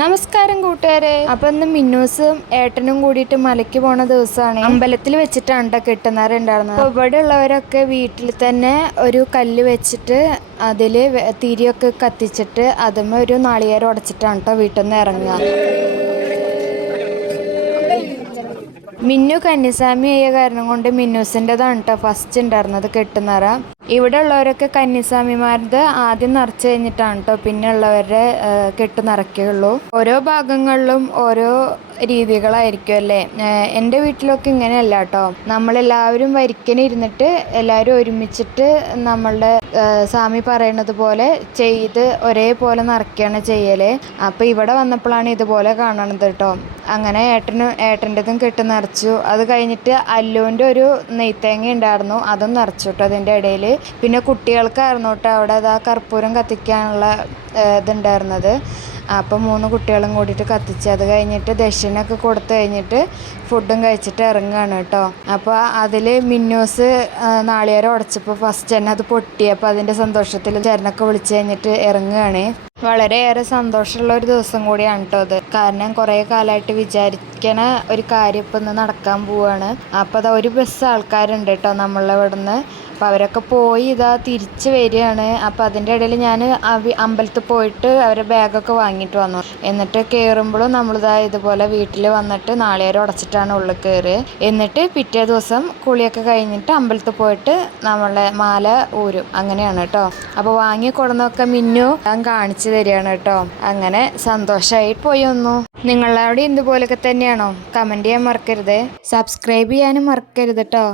നമസ്കാരം കൂട്ടുകാരെ. അപ്പൊ ഇന്ന് മിന്നൂസും ഏട്ടനും കൂടിയിട്ട് മലയ്ക്ക് പോണ ദിവസമാണ്. അമ്പലത്തിൽ വെച്ചിട്ടാണ് ട്ടോ കെട്ടുന്നവരുണ്ടായിരുന്നത്. അപ്പൊ ഇവിടെ ഉള്ളവരൊക്കെ വീട്ടിൽ തന്നെ ഒരു കല്ല് വെച്ചിട്ട് അതില് തിരിയൊക്കെ കത്തിച്ചിട്ട് അതുമ്മ ഒരു നാളികേരം ഉടച്ചിട്ടാണ് ട്ടോ വീട്ടിൽ നിന്ന് ഇറങ്ങുക. മിന്നു കന്നിസ്വാമി ആയ കാരണം കൊണ്ട് മിന്നൂസിൻ്റെതാണ് കേട്ടോ ഫസ്റ്റ് ഉണ്ടായിരുന്നത് കെട്ടുന്നറ. ഇവിടെ ഉള്ളവരൊക്കെ കന്നിസ്വാമിമാരുടെ ആദ്യം നിറച്ച് കഴിഞ്ഞിട്ടാണ് കേട്ടോ പിന്നെ ഉള്ളവരുടെ കെട്ട് നിറയ്ക്കുകയുള്ളൂ. ഓരോ ഭാഗങ്ങളിലും ഓരോ രീതികളായിരിക്കും അല്ലേ. എൻ്റെ വീട്ടിലൊക്കെ ഇങ്ങനെയല്ല കേട്ടോ. നമ്മളെല്ലാവരും വരിക്കനെ ഇരുന്നിട്ട് എല്ലാവരും ഒരുമിച്ചിട്ട് നമ്മളുടെ സ്വാമി പറയണത് പോലെ ചെയ്ത് ഒരേപോലെ നിറയ്ക്കുകയാണ് ചെയ്യല്. അപ്പോൾ ഇവിടെ വന്നപ്പോഴാണ് ഇതുപോലെ കാണണത് കേട്ടോ. അങ്ങനെ ഏട്ടൻ്റെതും കെട്ട് നിറച്ചു. അത് കഴിഞ്ഞിട്ട് അല്ലുവിൻ്റെ ഒരു നെയ്ത്തേങ്ങ ഉണ്ടായിരുന്നു, അതും നിറച്ചു കേട്ടോ അതിൻ്റെ ഇടയിൽ. പിന്നെ കുട്ടികൾക്കായിരുന്നു കേട്ടോ അവിടെ അതാ കർപ്പൂരം കത്തിക്കാനുള്ള ഇതുണ്ടായിരുന്നത്. അപ്പോൾ 3 കുട്ടികളും കൂടിയിട്ട് കത്തിച്ച് അത് കഴിഞ്ഞിട്ട് ദക്ഷിണയൊക്കെ കൊടുത്തു കഴിഞ്ഞിട്ട് ഫുഡും കഴിച്ചിട്ട് ഇറങ്ങുകയാണ് കേട്ടോ. അപ്പോൾ അതിൽ മിന്നൂസ് നാളികേരം ഉടച്ചപ്പോൾ ഫസ്റ്റ് തന്നെ അത് പൊട്ടി. അപ്പോൾ അതിൻ്റെ സന്തോഷത്തിൽ ചേട്ടനൊക്കെ വിളിച്ച് കഴിഞ്ഞിട്ട് ഇറങ്ങുകയാണ്. വളരെയേറെ സന്തോഷമുള്ള ഒരു ദിവസം കൂടിയാണ് കേട്ടോ അത്. കാരണം കുറേ കാലമായിട്ട് വിചാരിക്കണ ഒരു കാര്യം ഇപ്പം ഇന്ന് നടക്കാൻ പോവുകയാണ്. അപ്പോൾ അതാ ഒരു ബസ് ആൾക്കാരുണ്ട് കേട്ടോ നമ്മളിവിടെ നിന്ന്. അപ്പോൾ അവരൊക്കെ പോയി ഇതാ തിരിച്ച് വരികയാണ്. അപ്പോൾ അതിൻ്റെ ഇടയിൽ ഞാൻ അമ്പലത്തിൽ പോയിട്ട് അവരെ ബാഗൊക്കെ വാങ്ങിയിട്ട് വന്നു. എന്നിട്ട് കയറുമ്പോഴും നമ്മളിതാ ഇതുപോലെ വീട്ടിൽ വന്നിട്ട് നാളികേരം ഉടച്ചിട്ടാണ് ഉള്ളിൽ കയറുക. എന്നിട്ട് പിറ്റേ ദിവസം കുളിയൊക്കെ കഴിഞ്ഞിട്ട് അമ്പലത്തിൽ പോയിട്ട് നമ്മളെ മാല ഊരും. അങ്ങനെയാണ് കേട്ടോ. അപ്പോൾ വാങ്ങി കൊടുന്നൊക്കെ മിന്നു ഞാൻ കാണിച്ചു തരികയാണ് കേട്ടോ. അങ്ങനെ സന്തോഷമായി പോയി വന്നു. നിങ്ങളവിടെ ഇതുപോലൊക്കെ തന്നെയാണോ? കമൻറ്റ് ചെയ്യാൻ മറക്കരുത്. സബ്സ്ക്രൈബ് ചെയ്യാനും മറക്കരുത് കേട്ടോ.